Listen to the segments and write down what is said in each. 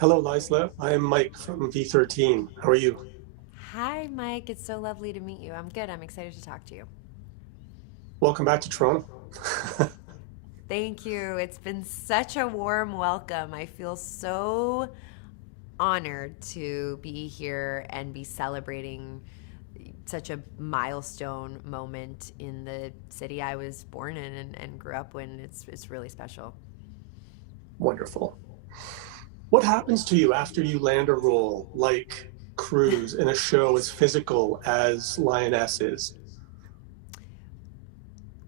Hello, Laysla. I am Mike from V13. How are you? Hi, Mike. It's so lovely to meet you. I'm good. I'm excited to talk to you. Welcome back to Toronto. Thank you. It's been such a warm welcome. I feel so honored to be here and be celebrating such a milestone moment in the city I was born in and grew up in. It's really special. Wonderful. What happens to you after you land a role like Cruz in a show as physical as Lioness is?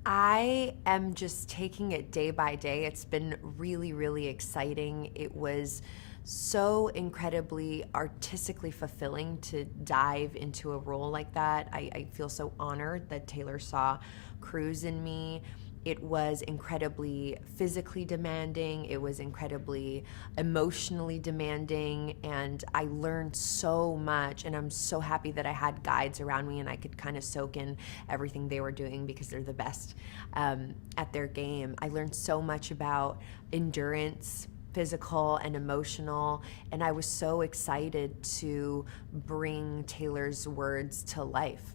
I am just taking it day by day. It's been really, really exciting. It was so incredibly artistically fulfilling to dive into a role like that. I feel so honored that Taylor saw Cruz in me. It was incredibly physically demanding. It was incredibly emotionally demanding. And I learned so much. And I'm so happy that I had guides around me and I could kind of soak in everything they were doing because they're the best at their game. I learned so much about endurance, physical and emotional, and I was so excited to bring Taylor's words to life.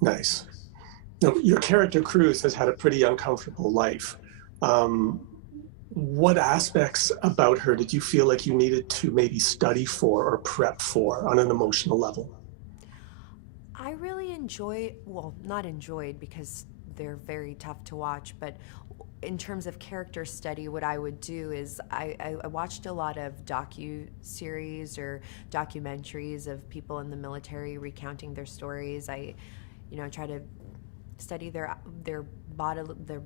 Nice. Now, your character Cruz has had a pretty uncomfortable life. Um, what aspects about her did you feel like you needed to maybe study for or prep for on an emotional level? I really enjoy, well, not enjoyed because they're very tough to watch, but in terms of character study, what I would do is I watched a lot of docu-series or documentaries of people in the military recounting their stories. Try to study their body, their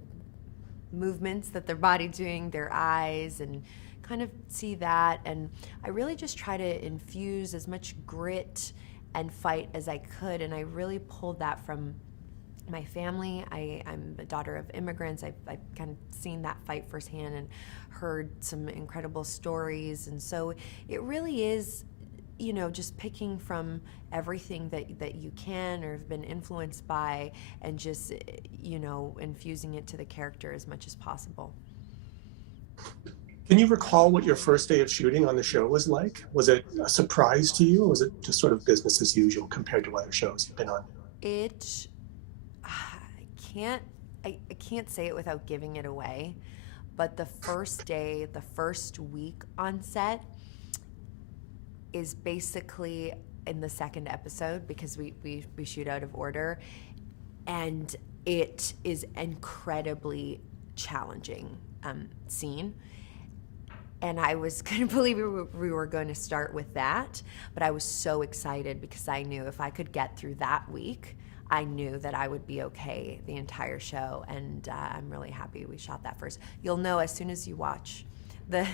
movements that their body doing, their eyes, and kind of see that. And I really just try to infuse as much grit and fight as I could. And I really pulled that from my family. I'm a daughter of immigrants. I've kind of seen that fight firsthand and heard some incredible stories. And so it really is, just picking from everything that you can or have been influenced by and just, infusing it to the character as much as possible. Can you recall what your first day of shooting on the show was like? Was it a surprise to you, or was it just sort of business as usual compared to other shows you've been on? It, I can't, I can't say it without giving it away, but the first day, the first week on set is basically in the second episode because we shoot out of order. And it is incredibly challenging scene. And I was going to believe we were going to start with that, but I was so excited because I knew if I could get through that week, I knew that I would be okay the entire show. And I'm really happy we shot that first. You'll know as soon as you watch the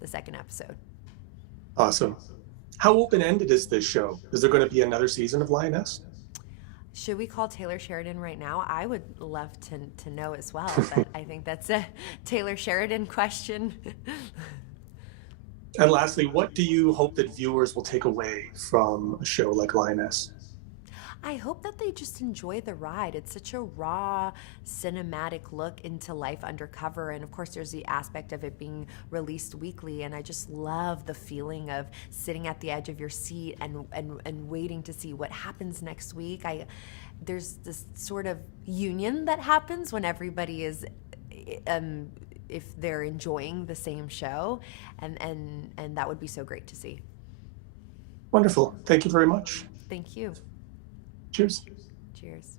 the second episode. Awesome. How open ended is this show? Is there going to be another season of Lioness? Should we call Taylor Sheridan right now? I would love to know as well, but I think that's a Taylor Sheridan question. And lastly, what do you hope that viewers will take away from a show like Lioness? I hope that they just enjoy the ride. It's such a raw, cinematic look into life undercover. And of course, there's the aspect of it being released weekly. And I just love the feeling of sitting at the edge of your seat and waiting to see what happens next week. There's this sort of union that happens when everybody is. If they're enjoying the same show, and that would be so great to see. Wonderful. Thank you very much. Thank you. Cheers. Cheers.